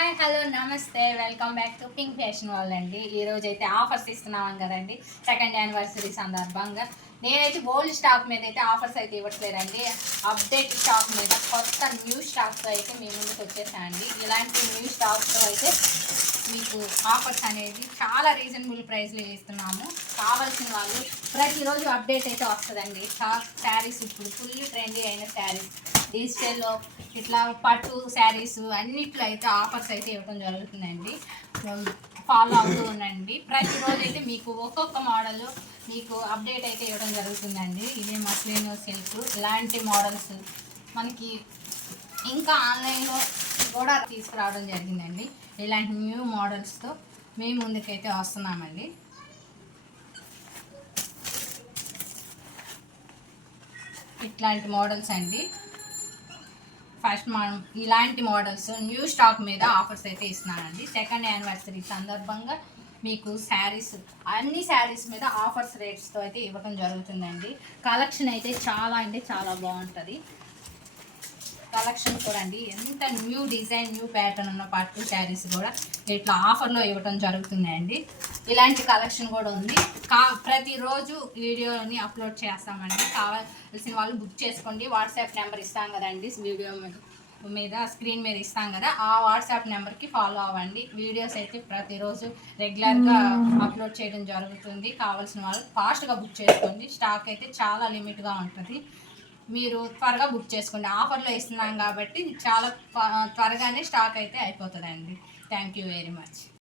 Hi hello నమస్తే welcome back to pink fashion world అండి. ఈరోజు అయితే ఆఫర్స్ ఇస్తున్నాం కదండి, సెకండ్ యానివర్సరీ సందర్భంగా. నేనైతే ఓల్డ్ స్టాక్ మీద అయితే ఆఫర్స్ అయితే ఇవ్వట్లేదండి, అప్డేట్ స్టాక్ మీద కొత్త న్యూ స్టాక్తో అయితే మీ ముందుకు వచ్చేసానండి. ఇలాంటి న్యూ స్టాక్తో అయితే మీకు ఆఫర్స్ అనేది చాలా రీజనబుల్ ప్రైస్లో ఇస్తున్నాము. కావాల్సిన వాళ్ళు ప్రతిరోజు అప్డేట్ అయితే వస్తుందండి. శారీస్ ఇప్పుడు ఫుల్ ట్రెండీ అయిన శారీస్, డిజిటల్లో ఇట్లా పట్టు శారీస్ అన్నిట్లో అయితే ఆఫర్స్ అయితే ఇవ్వడం జరుగుతుందండి. ఫాలో అవుతూ ఉండండి. ప్రతిరోజు అయితే మీకు ఒక్కొక్క మోడల్ మీకు అప్డేట్ అయితే ఇవ్వడం జరుగుతుందండి. ఇదే మస్లిన్ సిల్క్ ఇలాంటి మోడల్స్ మనకి ఇంకా ఆన్లైన్లో కూడా తీసుకురావడం జరిగిందండి. ఇలాంటి న్యూ మోడల్స్తో మేము ముందుకైతే వస్తున్నామండి. ఇట్లాంటి మోడల్స్ అండి. ఫస్ట్ మనం ఇలాంటి మోడల్స్ న్యూ స్టాక్ మీద ఆఫర్స్ అయితే ఇస్తున్నానండి. సెకండ్ యానివర్సరీ సందర్భంగా మీకు శారీస్, అన్ని శారీస్ మీద ఆఫర్స్ రేట్స్తో అయితే ఇవ్వడం జరుగుతుందండి. కలెక్షన్ అయితే చాలా అంటే చాలా బాగుంటుంది. కలెక్షన్ చూడండి, ఎంత న్యూ డిజైన్ న్యూ ప్యాటర్న్ ఉన్న పట్టు శారీస్ కూడా ఇట్లా ఆఫర్లో ఇవ్వడం జరుగుతుందండి. ఇలాంటి కలెక్షన్ కూడా ఉంది. ప్రతిరోజు వీడియోని అప్లోడ్ చేస్తామండి. కావాల్సిన వాళ్ళు బుక్ చేసుకోండి. వాట్సాప్ నెంబర్ ఇస్తాం కదండి, వీడియో మీద స్క్రీన్ మీద ఇస్తాం కదా, ఆ వాట్సాప్ నెంబర్కి ఫాలో అవ్వండి. వీడియోస్ అయితే ప్రతిరోజు రెగ్యులర్గా అప్లోడ్ చేయడం జరుగుతుంది. కావాల్సిన వాళ్ళు ఫాస్ట్గా బుక్ చేసుకోండి. స్టాక్ అయితే చాలా లిమిట్గా ఉంటుంది. మీరు త్వరగా బుక్ చేసుకోండి. ఆఫర్లో ఇస్తున్నాం కాబట్టి చాలా త్వరగానే స్టాక్ అయితే అయిపోతుందండి. Thank you very much.